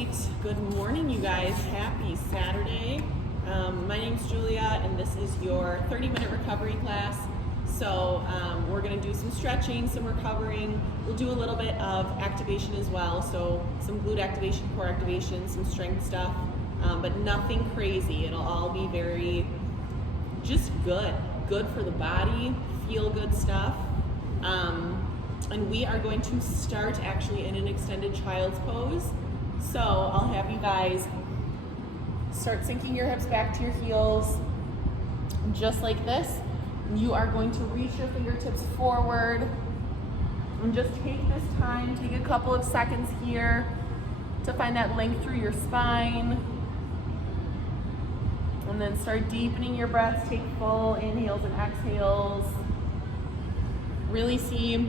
right, good morning, you guys. Happy Saturday. My name's Julia, and this is your 30-minute recovery class. So we're going to do some stretching, some recovering. We'll do a little bit of activation as well. So some glute activation, core activation, some strength stuff, but nothing crazy. It'll all be very just good for the body, feel good stuff. And we are going to start actually in an extended child's pose. So I'll have you guys start sinking your hips back to your heels, just like this. You are going to reach your fingertips forward and just take this time, take a couple of seconds here to find that length through your spine. And then start deepening your breath, take full inhales and exhales. Really see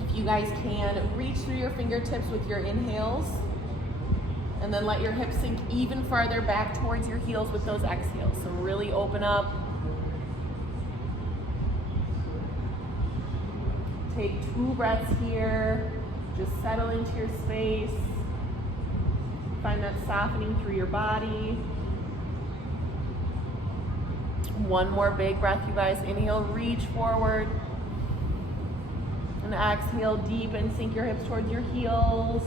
if you guys can reach through your fingertips with your inhales, and then let your hips sink even farther back towards your heels with those exhales. So really open up. Take 2 breaths here. Just settle into your space. Find that softening through your body. 1 more big breath, you guys. Inhale, reach forward. And exhale, deep and sink your hips towards your heels.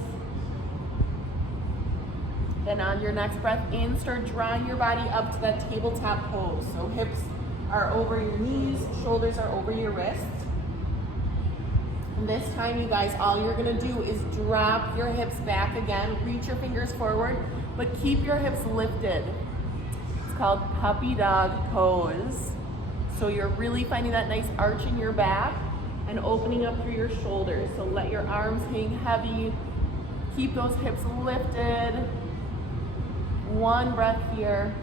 Then on your next breath in, start drawing your body up to that tabletop pose. So hips are over your knees, shoulders are over your wrists. And this time, you guys, all you're gonna do is drop your hips back again, reach your fingers forward, but keep your hips lifted. It's called puppy dog pose. So you're really finding that nice arch in your back and opening up through your shoulders. So let your arms hang heavy. Keep those hips lifted. 1 breath here.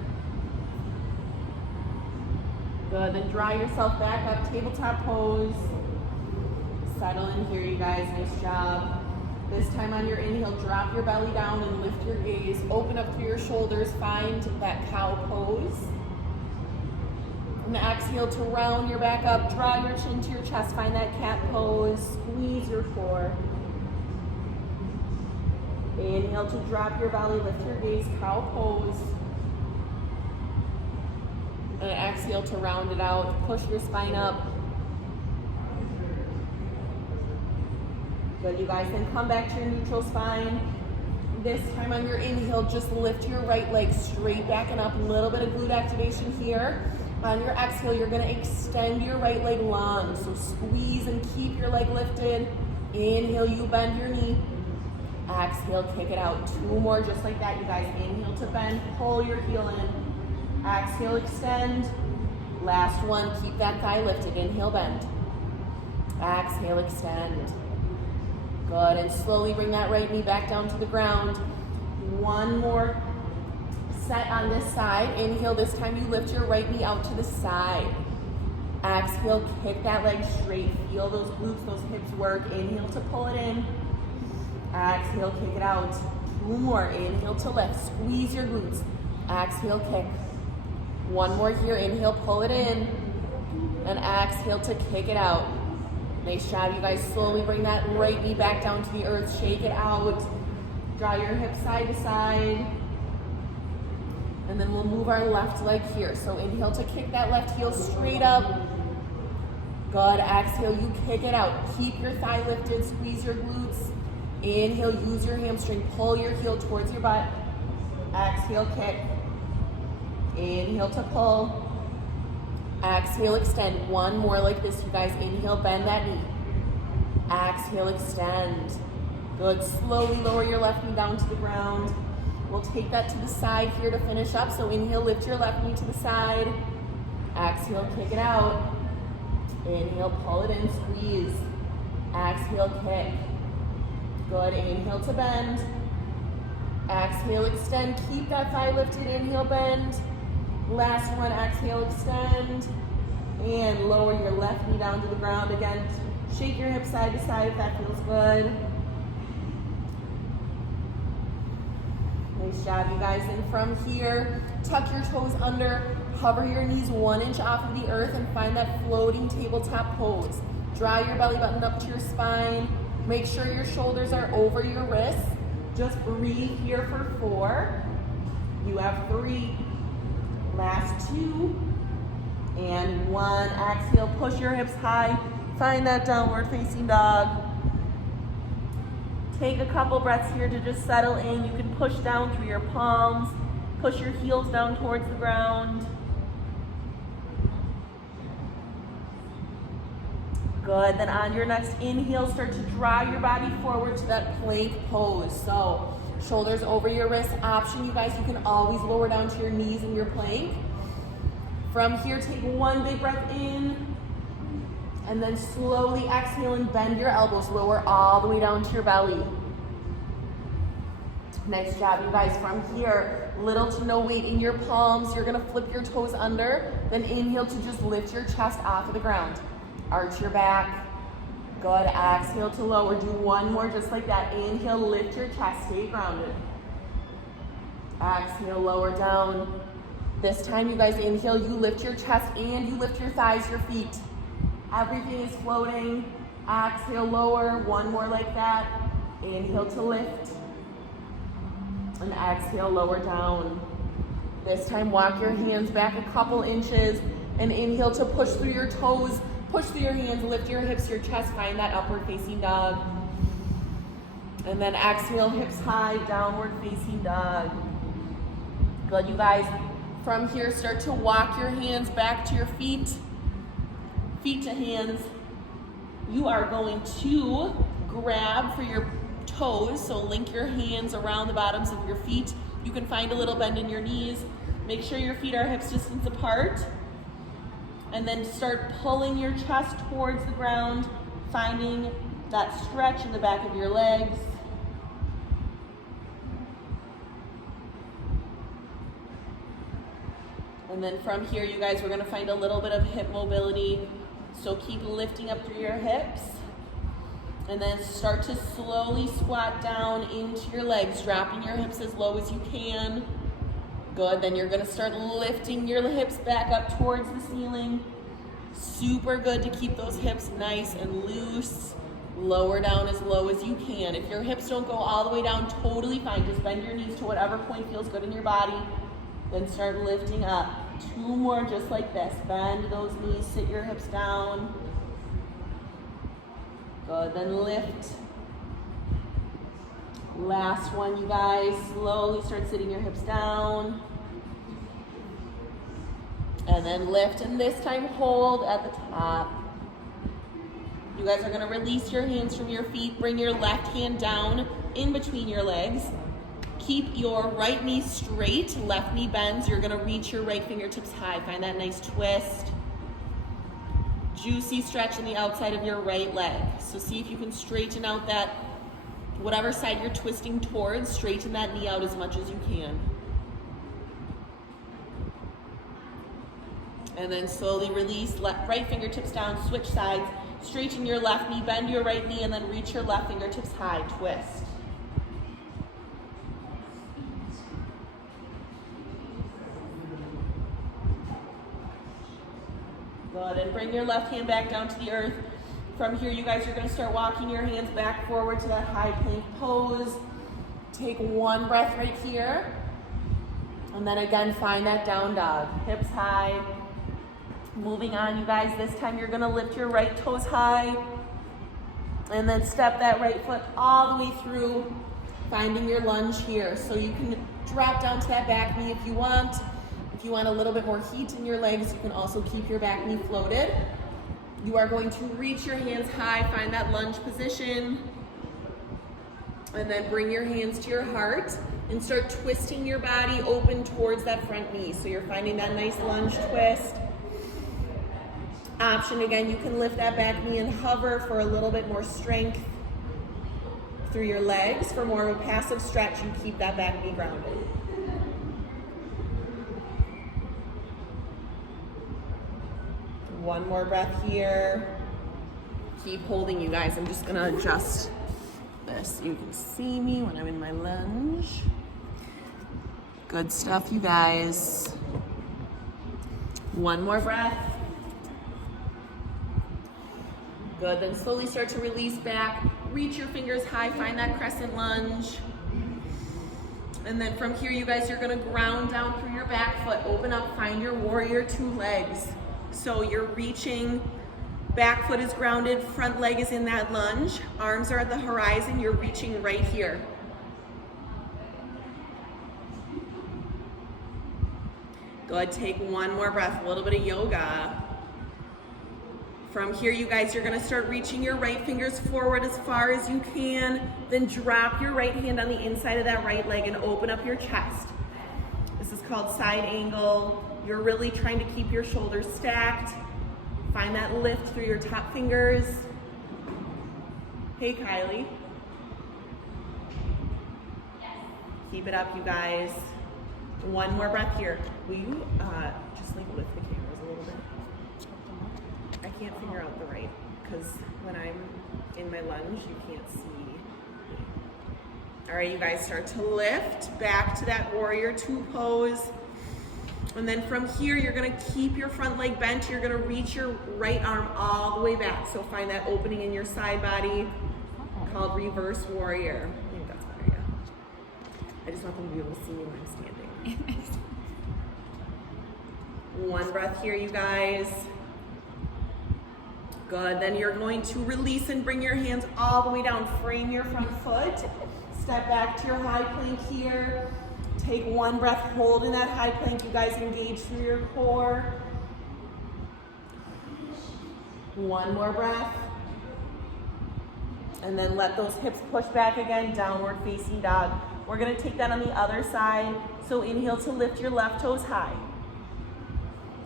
Good, then draw yourself back up, tabletop pose. Settle in here, you guys, nice job. This time on your inhale, drop your belly down and lift your gaze. Open up through your shoulders, find that cow pose. And exhale to round your back up, draw your chin to your chest, find that cat pose, squeeze your core. Inhale to drop your belly, lift your gaze, cow pose. And exhale to round it out, push your spine up. Good, you guys, then come back to your neutral spine. This time on your inhale, just lift your right leg straight back and up, a little bit of glute activation here. On your exhale, you're gonna extend your right leg long. So squeeze and keep your leg lifted. Inhale, you bend your knee. Exhale, kick it out. 2 more just like that, you guys. Inhale to bend, pull your heel in. Exhale, extend. Last one, keep that thigh lifted. Inhale, bend. Exhale, extend. Good, and slowly bring that right knee back down to the ground. 1 more set on this side. Inhale, this time you lift your right knee out to the side. Exhale, kick that leg straight. Feel those glutes, those hips work. Inhale to pull it in. Exhale, kick it out. 2 more. Inhale to lift. Squeeze your glutes. Exhale, kick. 1 more here. Inhale, pull it in. And exhale to kick it out. Nice job, you guys. Slowly bring that right knee back down to the earth. Shake it out. Draw your hips side to side. And then we'll move our left leg here. So inhale to kick that left heel straight up. Good. Exhale, you kick it out. Keep your thigh lifted. Squeeze your glutes. Inhale, use your hamstring. Pull your heel towards your butt. Exhale, kick. Inhale to pull. Exhale, extend. 1 more like this, you guys. Inhale, bend that knee. Exhale, extend. Good. Slowly lower your left knee down to the ground. We'll take that to the side here to finish up. So inhale, lift your left knee to the side. Exhale, kick it out. Inhale, pull it in, squeeze. Exhale, kick. Good. Inhale to bend. Exhale, extend. Keep that thigh lifted. Inhale, bend. Last one, exhale, extend. And lower your left knee down to the ground. Again, shake your hips side to side if that feels good. Nice job, you guys. And from here, tuck your toes under, hover your knees 1 inch off of the earth, and find that floating tabletop pose. Draw your belly button up to your spine. Make sure your shoulders are over your wrists. Just breathe here for 4. You have 3. Last 2. And 1. Exhale, push your hips high. Find that downward facing dog. Take a couple breaths here to just settle in. You can push down through your palms. Push your heels down towards the ground. Good. Then on your next inhale, start to draw your body forward to that plank pose. So shoulders over your wrists. Option, you guys, you can always lower down to your knees in your plank. From here, take 1 big breath in. And then slowly exhale and bend your elbows. Lower all the way down to your belly. Nice job, you guys. From here, little to no weight in your palms. You're gonna flip your toes under. Then inhale to just lift your chest off of the ground. Arch your back. Good. Exhale to lower. Do 1 more just like that. Inhale, lift your chest. Stay grounded. Exhale, lower down. This time, you guys, inhale, you lift your chest and you lift your thighs, your feet. Everything is floating. Exhale, lower. 1 more like that. Inhale to lift. And exhale, lower down. This time, walk your hands back a couple inches. And inhale to push through your toes. Push through your hands, lift your hips, your chest, find that upward facing dog. And then exhale, hips high, downward facing dog. Good, you guys. From here, start to walk your hands back to your feet. Feet to hands. You are going to grab for your toes, so link your hands around the bottoms of your feet. You can find a little bend in your knees. Make sure your feet are hips distance apart. And then start pulling your chest towards the ground, finding that stretch in the back of your legs. And then from here, you guys, we're gonna find a little bit of hip mobility. So keep lifting up through your hips. And then start to slowly squat down into your legs, dropping your hips as low as you can. Good, then you're gonna start lifting your hips back up towards the ceiling. Super good to keep those hips nice and loose. Lower down as low as you can. If your hips don't go all the way down, totally fine. Just bend your knees to whatever point feels good in your body. Then start lifting up. 2 more just like this. Bend those knees, sit your hips down. Good, then lift. Last one, you guys. Slowly start sitting your hips down. And then lift, and this time hold at the top. You guys are gonna release your hands from your feet. Bring your left hand down in between your legs. Keep your right knee straight, left knee bends. You're gonna reach your right fingertips high. Find that nice twist. Juicy stretch in the outside of your right leg. So see if you can straighten out that, whatever side you're twisting towards, straighten that knee out as much as you can. And then slowly release, right fingertips down, switch sides, straighten your left knee, bend your right knee, and then reach your left fingertips high, twist. Good, and bring your left hand back down to the earth. From here, you guys are gonna start walking your hands back forward to that high plank pose. Take 1 breath right here. And then again, find that down dog, hips high. Moving on, you guys, this time you're gonna lift your right toes high and then step that right foot all the way through, finding your lunge here. So you can drop down to that back knee if you want. If you want a little bit more heat in your legs, you can also keep your back knee floated. You are going to reach your hands high, find that lunge position, and then bring your hands to your heart and start twisting your body open towards that front knee. So you're finding that nice lunge twist. Option, again, you can lift that back knee and hover for a little bit more strength through your legs. For more of a passive stretch, you keep that back knee grounded. One more breath here. Keep holding, you guys. I'm just gonna adjust this so you can see me when I'm in my lunge. Good stuff, you guys. One more breath. Good, then slowly start to release back. Reach your fingers high, find that crescent lunge. And then from here, you guys, you're gonna ground down through your back foot, open up, find your warrior two legs. So you're reaching, back foot is grounded, front leg is in that lunge, arms are at the horizon, you're reaching right here. Go ahead, take one more breath, a little bit of yoga. From here, you guys, you're gonna start reaching your right fingers forward as far as you can, then drop your right hand on the inside of that right leg and open up your chest. This is called side angle. You're really trying to keep your shoulders stacked. Find that lift through your top fingers. Hey, Kylie. Keep it up, you guys. One more breath here. Will you just like lift the cameras a little bit? I can't figure out the right, because when I'm in my lunge, you can't see me. All right, you guys, start to lift back to that warrior two pose. And then from here, you're gonna keep your front leg bent. You're gonna reach your right arm all the way back. So find that opening in your side body called reverse warrior. I think that's better, yeah. I just want them to be able to see me when I'm standing. One breath here, you guys. Good, then you're going to release and bring your hands all the way down. Frame your front foot. Step back to your high plank here. Take one breath, hold in that high plank. You guys engage through your core. One more breath. And then let those hips push back again, downward facing dog. We're gonna take that on the other side. So inhale to lift your left toes high.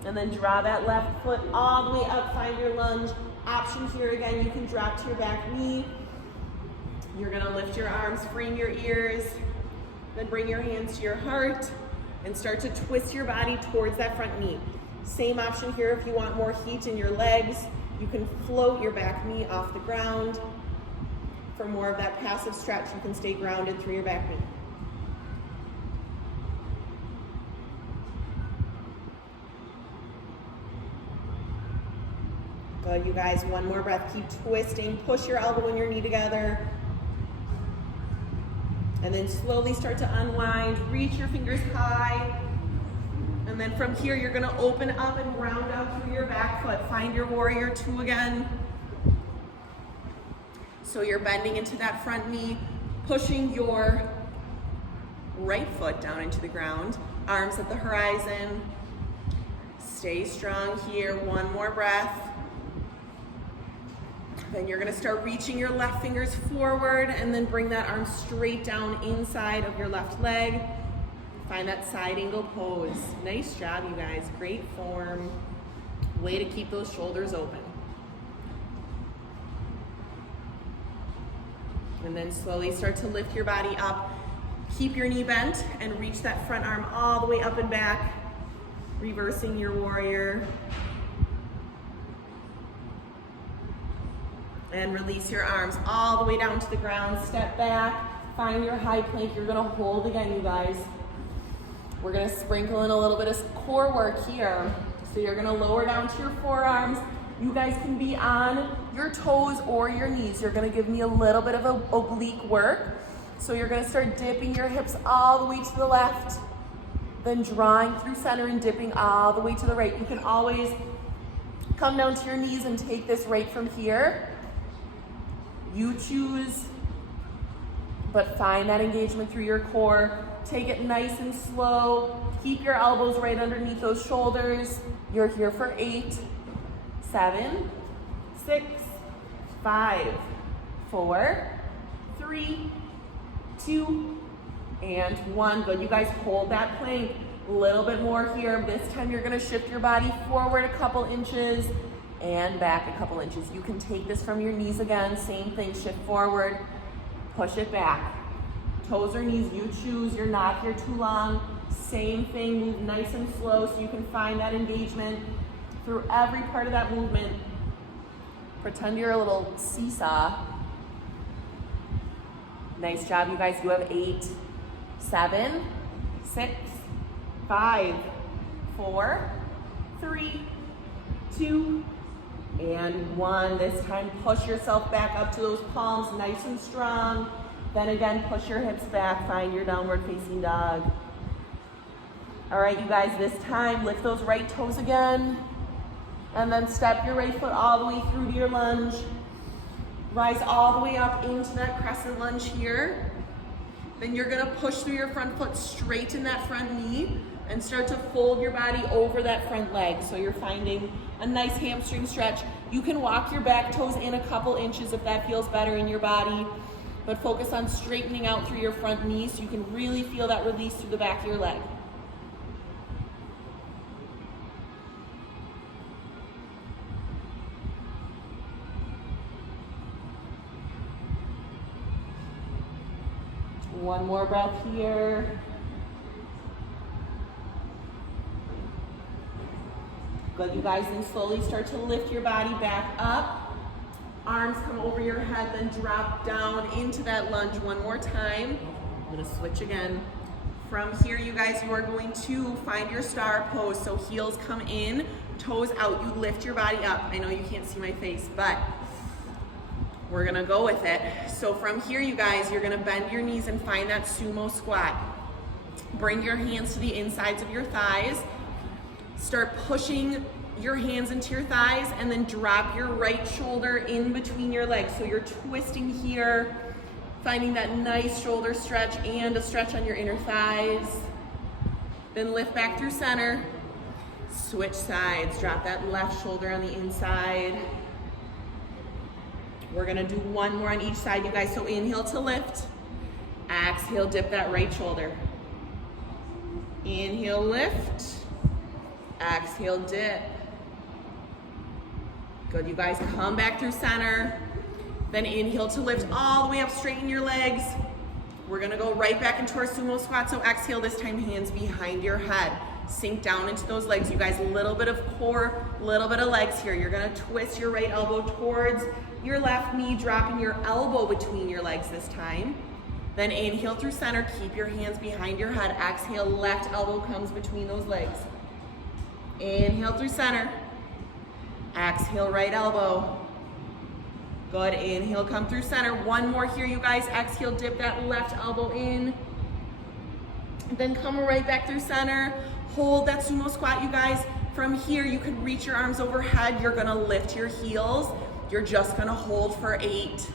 And then draw that left foot all the way up, find your lunge. Option here again, you can drop to your back knee. You're gonna lift your arms, frame your ears, then bring your hands to your heart and start to twist your body towards that front knee. Same option here if you want more heat in your legs. You can float your back knee off the ground. For more of that passive stretch, you can stay grounded through your back knee. Good, you guys, one more breath. Keep twisting. Push your elbow and your knee together. And then slowly start to unwind. Reach your fingers high. And then from here, you're gonna open up and ground out through your back foot. Find your warrior two again. So you're bending into that front knee, pushing your right foot down into the ground. Arms at the horizon. Stay strong here. One more breath. Then you're gonna start reaching your left fingers forward and then bring that arm straight down inside of your left leg. Find that side angle pose. Nice job, you guys. Great form. Way to keep those shoulders open. And then slowly start to lift your body up. Keep your knee bent and reach that front arm all the way up and back. Reversing your warrior. And release your arms all the way down to the ground. Step back, find your high plank. You're gonna hold again, you guys. We're gonna sprinkle in a little bit of core work here. So you're gonna lower down to your forearms. You guys can be on your toes or your knees. You're gonna give me a little bit of oblique work. So you're gonna start dipping your hips all the way to the left, then drawing through center and dipping all the way to the right. You can always come down to your knees and take this right from here. You choose, but find that engagement through your core. Take it nice and slow. Keep your elbows right underneath those shoulders. You're here for 8, 7, 6, 5, 4, 3, 2, and 1. Good, you guys hold that plank. A little bit more here. This time you're gonna shift your body forward a couple inches and back a couple inches. You can take this from your knees again. Same thing, shift forward, push it back. Toes or knees, you choose. You're not here too long. Same thing, move nice and slow so you can find that engagement through every part of that movement. Pretend you're a little seesaw. Nice job, you guys. You have 8, 7, 6, 5, 4, 3, 2, and 1. This time, push yourself back up to those palms nice and strong. Then again, push your hips back, find your downward facing dog. All right, you guys, this time, lift those right toes again, and then step your right foot all the way through to your lunge. Rise all the way up into that crescent lunge here. Then you're gonna push through your front foot, straighten that front knee, and start to fold your body over that front leg. So you're finding a nice hamstring stretch. You can walk your back toes in a couple inches if that feels better in your body, but focus on straightening out through your front knee so you can really feel that release through the back of your leg. One more breath here. Good, you guys, then slowly start to lift your body back up. Arms come over your head, then drop down into that lunge one more time. I'm gonna switch again. From here, you guys, you are going to find your star pose. So heels come in, toes out. You lift your body up. I know you can't see my face, but we're gonna go with it. So from here, you guys, you're gonna bend your knees and find that sumo squat. Bring your hands to the insides of your thighs. Start pushing your hands into your thighs and then drop your right shoulder in between your legs. So you're twisting here, finding that nice shoulder stretch and a stretch on your inner thighs. Then lift back through center. Switch sides, drop that left shoulder on the inside. We're gonna do one more on each side, you guys. So inhale to lift, exhale, dip that right shoulder. Inhale, lift, exhale, dip. Good, you guys, come back through center. Then inhale to lift all the way up, straighten your legs. We're gonna go right back into our sumo squat. So exhale, this time hands behind your head. Sink down into those legs. You guys, a little bit of core, little bit of legs here. You're gonna twist your right elbow towards your left knee, dropping your elbow between your legs this time. Then inhale through center, keep your hands behind your head. Exhale, left elbow comes between those legs. Inhale through center. Exhale, right elbow. Good, inhale, come through center. One more here, you guys. Exhale, dip that left elbow in. Then come right back through center. Hold that sumo squat, you guys. From here, you can reach your arms overhead. You're gonna lift your heels. You're just gonna hold for 8,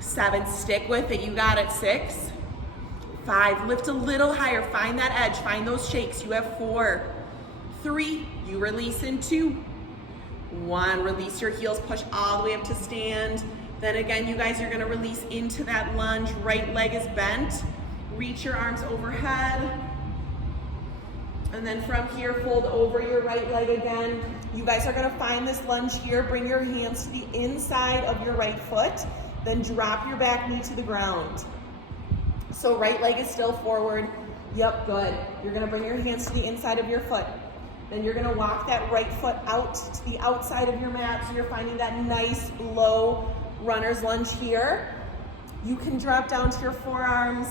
7, stick with it. You got it, 6, 5, lift a little higher. Find that edge, find those shakes. You have 4, 3, you release in 2, 1, release your heels, push all the way up to stand. Then again, you guys, you're gonna release into that lunge. Right leg is bent. Reach your arms overhead. And then from here, fold over your right leg again. You guys are gonna find this lunge here. Bring your hands to the inside of your right foot. Then drop your back knee to the ground. So right leg is still forward. Yep, good. You're gonna bring your hands to the inside of your foot. Then you're gonna walk that right foot out to the outside of your mat. So you're finding that nice low runner's lunge here. You can drop down to your forearms.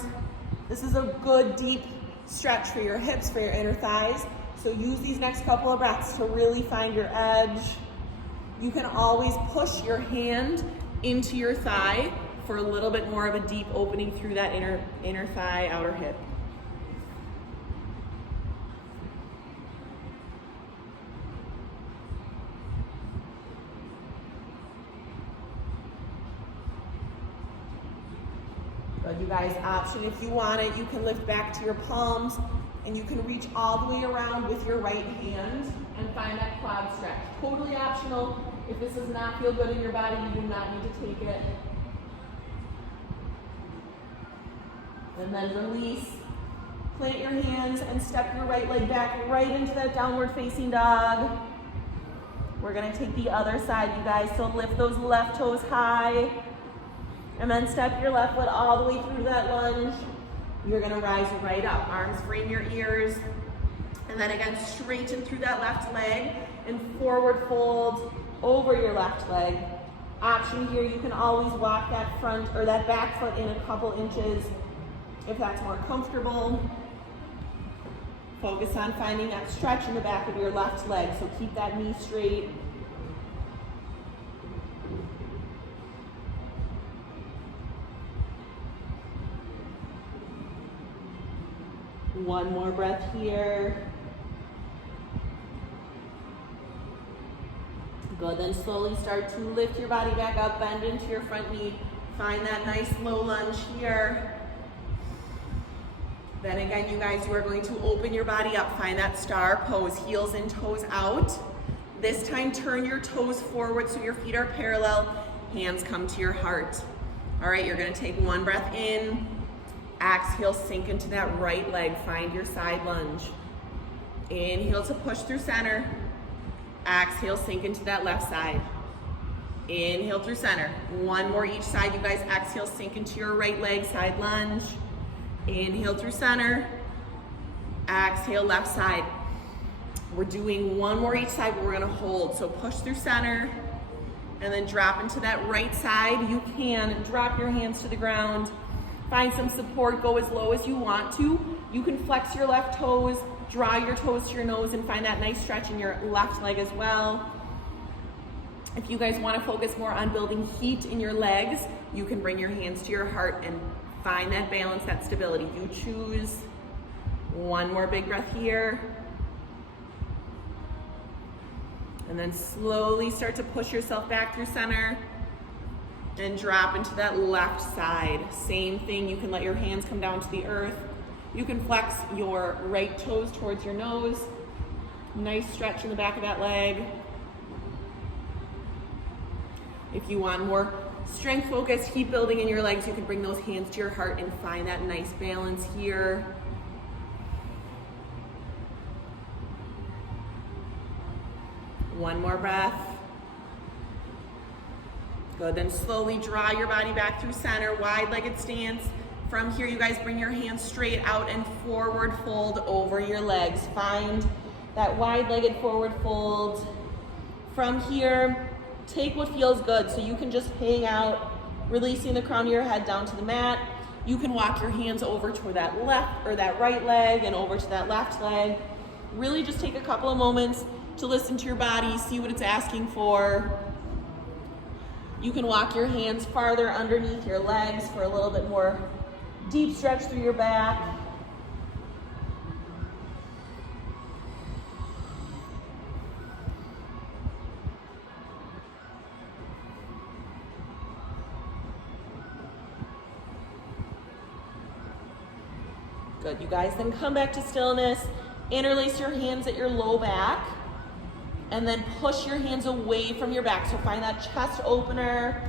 This is a good deep stretch for your hips, for your inner thighs. So use these next couple of breaths to really find your edge. You can always push your hand into your thigh for a little bit more of a deep opening through that inner thigh, outer hip. Good, you guys, option if you want it, you can lift back to your palms and you can reach all the way around with your right hand and find that quad stretch. Totally optional. If this does not feel good in your body, you do not need to take it. And then release. Plant your hands and step your right leg back right into that downward facing dog. We're gonna take the other side, you guys. So lift those left toes high. And then step your left foot all the way through that lunge. You're gonna rise right up. Arms frame your ears. And then again, straighten through that left leg and forward fold over your left leg. Option here, you can always walk that front or that back foot in a couple inches if that's more comfortable. Focus on finding that stretch in the back of your left leg. So keep that knee straight. One more breath here. Good, then slowly start to lift your body back up, bend into your front knee. Find that nice low lunge here. Then again, you guys, you are going to open your body up. Find that star pose, heels and toes out. This time, turn your toes forward so your feet are parallel. Hands come to your heart. All right, you're gonna take one breath in. Exhale, sink into that right leg. Find your side lunge. Inhale to push through center. Exhale, sink into that left side. Inhale through center. One more each side, you guys. Exhale, sink into your right leg, side lunge. Inhale through center. Exhale, left side. We're doing one more each side, but we're gonna hold. So push through center and then drop into that right side. You can drop your hands to the ground. Find some support, go as low as you want to. You can flex your left toes, draw your toes to your nose, and find that nice stretch in your left leg as well. If you guys want to focus more on building heat in your legs, you can bring your hands to your heart and find that balance, that stability. You choose. One more big breath here. And then slowly start to push yourself back through center and drop into that left side. Same thing, you can let your hands come down to the earth. You can flex your right toes towards your nose. Nice stretch in the back of that leg. If you want more strength focus, heat building in your legs, you can bring those hands to your heart and find that nice balance here. One more breath. Good, then slowly draw your body back through center, wide-legged stance. From here, you guys bring your hands straight out and forward fold over your legs. Find that wide-legged forward fold. From here, take what feels good. So you can just hang out, releasing the crown of your head down to the mat. You can walk your hands over to that left or that right leg and over to that left leg. Really just take a couple of moments to listen to your body, see what it's asking for. You can walk your hands farther underneath your legs for a little bit more deep stretch through your back. Good, you guys, then come back to stillness. Interlace your hands at your low back. And then push your hands away from your back. So find that chest opener,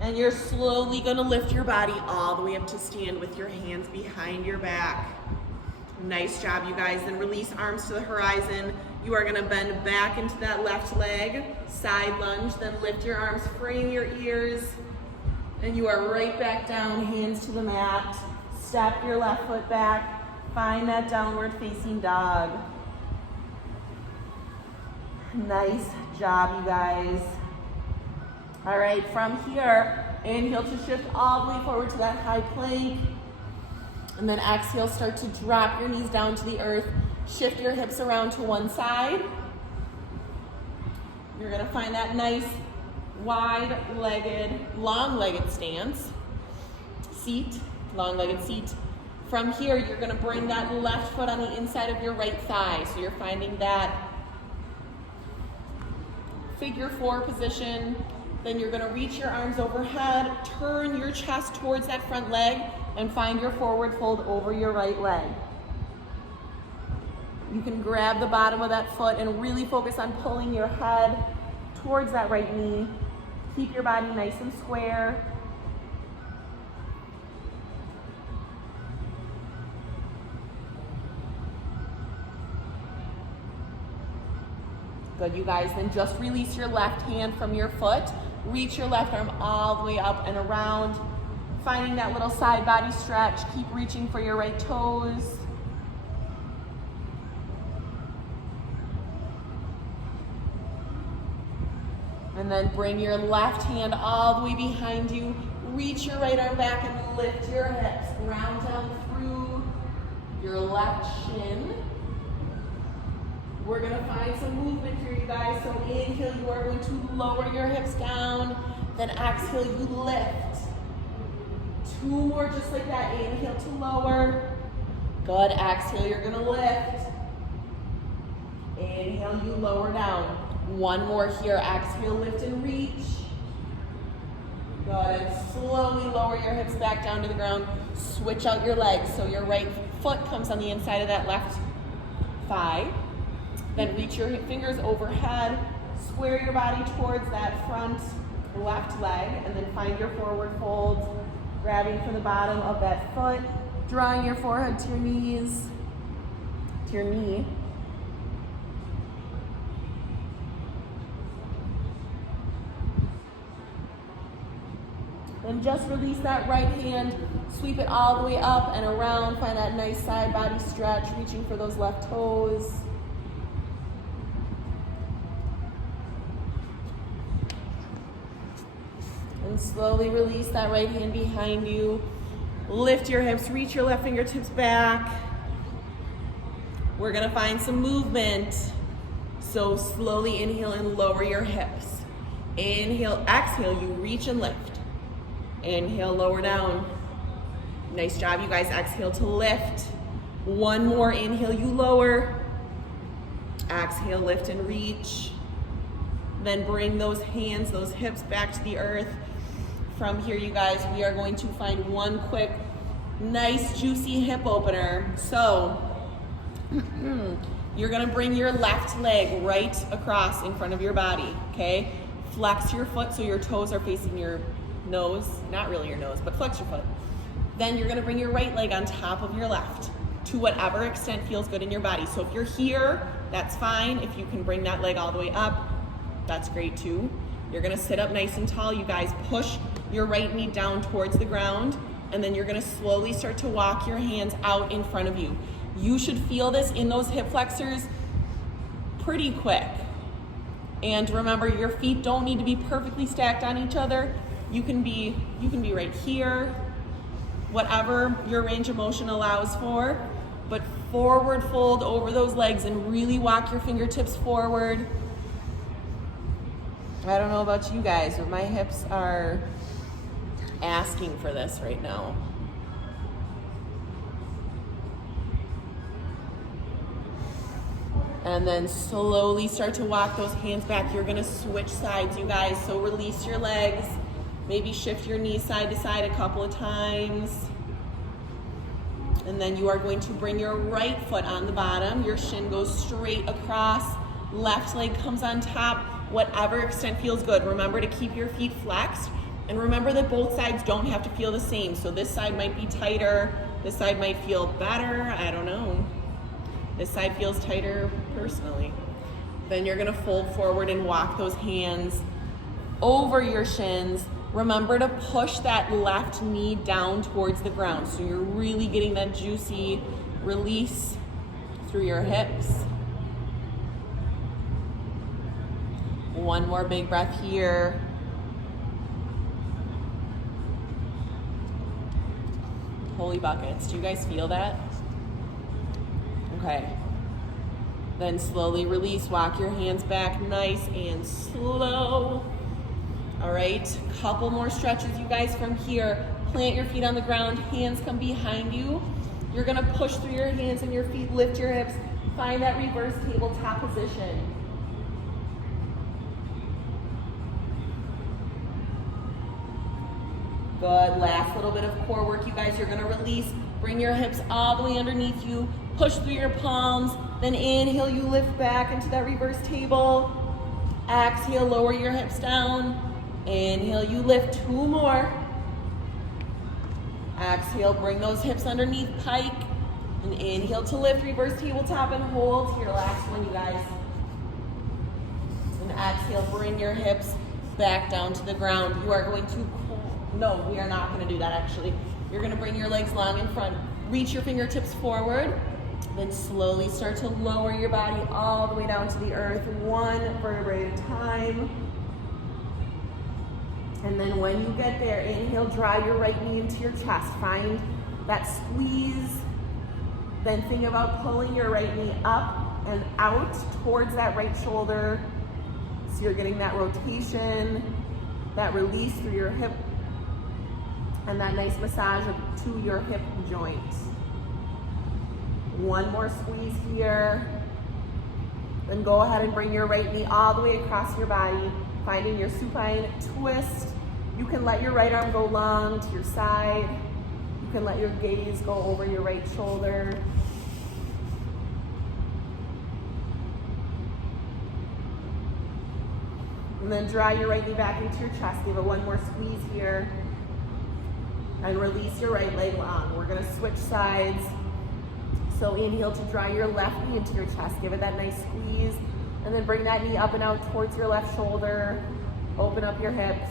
and you're slowly gonna lift your body all the way up to stand with your hands behind your back. Nice job, you guys. Then release arms to the horizon. You are gonna bend back into that left leg, side lunge, then lift your arms, frame your ears, and you are right back down, hands to the mat. Step your left foot back, find that downward facing dog. Nice job, you guys. All right, from here, inhale to shift all the way forward to that high plank. And then exhale, start to drop your knees down to the earth. Shift your hips around to one side. You're gonna find that nice, wide-legged, long-legged stance. Seat, long-legged seat. From here, you're gonna bring that left foot on the inside of your right thigh. So you're finding that figure four position. Then you're gonna reach your arms overhead, turn your chest towards that front leg, and find your forward fold over your right leg. You can grab the bottom of that foot and really focus on pulling your head towards that right knee. Keep your body nice and square. Good, you guys, then just release your left hand from your foot. Reach your left arm all the way up and around. Finding that little side body stretch. Keep reaching for your right toes. And then bring your left hand all the way behind you. Reach your right arm back and lift your hips. Round down through your left shin. We're gonna find some movement here, you guys. So inhale, you are going to lower your hips down. Then exhale, you lift. Two more just like that. Inhale to lower. Good, exhale, you're gonna lift. Inhale, you lower down. One more here, exhale, lift and reach. Good, and slowly lower your hips back down to the ground. Switch out your legs, so your right foot comes on the inside of that left thigh. Then reach your fingers overhead, square your body towards that front left leg, and then find your forward fold, grabbing from the bottom of that foot, drawing your forehead to your knees, to your knee. And just release that right hand, sweep it all the way up and around, find that nice side body stretch, reaching for those left toes. And slowly release that right hand behind you. Lift your hips, reach your left fingertips back. We're gonna find some movement. So slowly inhale and lower your hips. Inhale, exhale, you reach and lift. Inhale, lower down. Nice job, you guys. Exhale to lift. One more, inhale, you lower. Exhale, lift and reach. Then bring those hands, those hips back to the earth. From here, you guys, we are going to find one quick, nice, juicy hip opener. So, you're gonna bring your left leg right across in front of your body, okay? Flex your foot so your toes are facing your nose, not really your nose, but flex your foot. Then you're gonna bring your right leg on top of your left to whatever extent feels good in your body. So if you're here, that's fine. If you can bring that leg all the way up, that's great too. You're gonna sit up nice and tall. You guys push your right knee down towards the ground, and then you're gonna slowly start to walk your hands out in front of you. You should feel this in those hip flexors pretty quick. And remember, your feet don't need to be perfectly stacked on each other. You can be right here, whatever your range of motion allows for, but forward fold over those legs and really walk your fingertips forward. I don't know about you guys, but my hips are asking for this right now. And then slowly start to walk those hands back. You're gonna switch sides, you guys, so release your legs. Maybe shift your knees side to side a couple of times. And then you are going to bring your right foot on the bottom. Your shin goes straight across. Left leg comes on top. Whatever extent feels good. Remember to keep your feet flexed. And remember that both sides don't have to feel the same. So this side might be tighter. This side might feel better. I don't know. This side feels tighter personally. Then you're gonna fold forward and walk those hands over your shins. Remember to push that left knee down towards the ground. So you're really getting that juicy release through your hips. One more big breath here. Holy buckets, do you guys feel that? Okay. Then slowly release, walk your hands back nice and slow. All right, couple more stretches, you guys, from here. Plant your feet on the ground, hands come behind you. You're gonna push through your hands and your feet, lift your hips, find that reverse tabletop position. Good, last little bit of core work, you guys. You're gonna release, bring your hips all the way underneath you, push through your palms, then inhale, you lift back into that reverse table. Exhale, lower your hips down. Inhale, you lift, two more. Exhale, bring those hips underneath, pike. And inhale to lift, reverse tabletop and hold. Here, last one, you guys. And exhale, bring your hips back down to the ground. You are going to, no, we are not gonna do that actually. You're gonna bring your legs long in front. Reach your fingertips forward. Then slowly start to lower your body all the way down to the earth, one vertebrae at a time. And then when you get there, inhale, draw your right knee into your chest. Find that squeeze. Then think about pulling your right knee up and out towards that right shoulder. So you're getting that rotation, that release through your hip, and that nice massage to your hip joints. One more squeeze here. Then go ahead and bring your right knee all the way across your body, finding your supine twist. You can let your right arm go long to your side. You can let your gaze go over your right shoulder. And then draw your right knee back into your chest. Give it one more squeeze here. And release your right leg long. We're gonna switch sides. So inhale to draw your left knee into your chest. Give it that nice squeeze. And then bring that knee up and out towards your left shoulder. Open up your hips.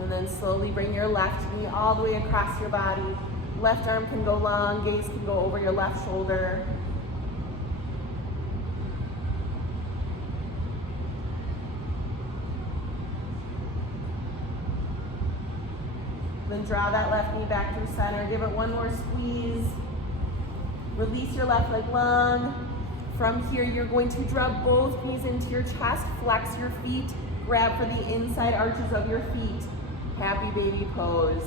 And then slowly bring your left knee all the way across your body. Left arm can go long, gaze can go over your left shoulder. Then draw that left knee back through center. Give it one more squeeze. Release your left leg long. From here, you're going to draw both knees into your chest. Flex your feet. Grab for the inside arches of your feet. Happy baby pose.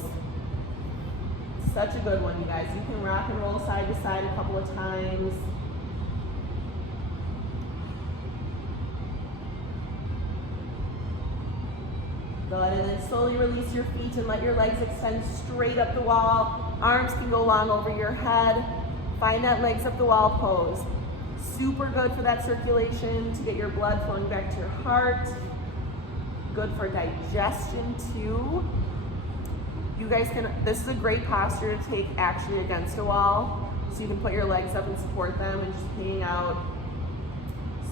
Such a good one, you guys. You can rock and roll side to side a couple of times. Good, and then slowly release your feet and let your legs extend straight up the wall. Arms can go long over your head. Find that legs up the wall pose. Super good for that circulation, to get your blood flowing back to your heart. Good for digestion too. You guys can, this is a great posture to take actually against a wall. So you can put your legs up and support them and just hang out.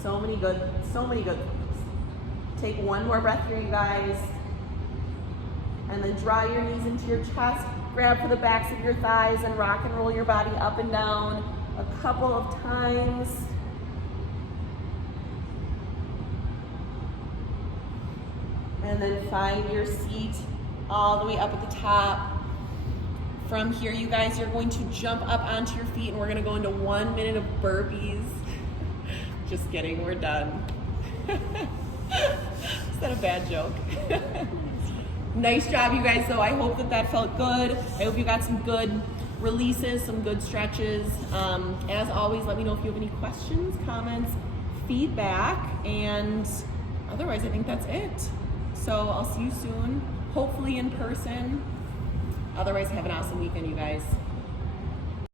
So many good things. Take one more breath here, you guys. And then draw your knees into your chest, grab for the backs of your thighs and rock and roll your body up and down a couple of times. And then find your seat all the way up at the top. From here, you guys, you're going to jump up onto your feet and we're gonna go into 1 minute of burpees. Just kidding, we're done. Is that a bad joke? Nice job, you guys, though. I hope that felt good. I hope you got some good releases, some good stretches. As always, let me know if you have any questions, comments, feedback, and otherwise, I think that's it. So I'll see you soon, hopefully in person. Otherwise, have an awesome weekend, you guys.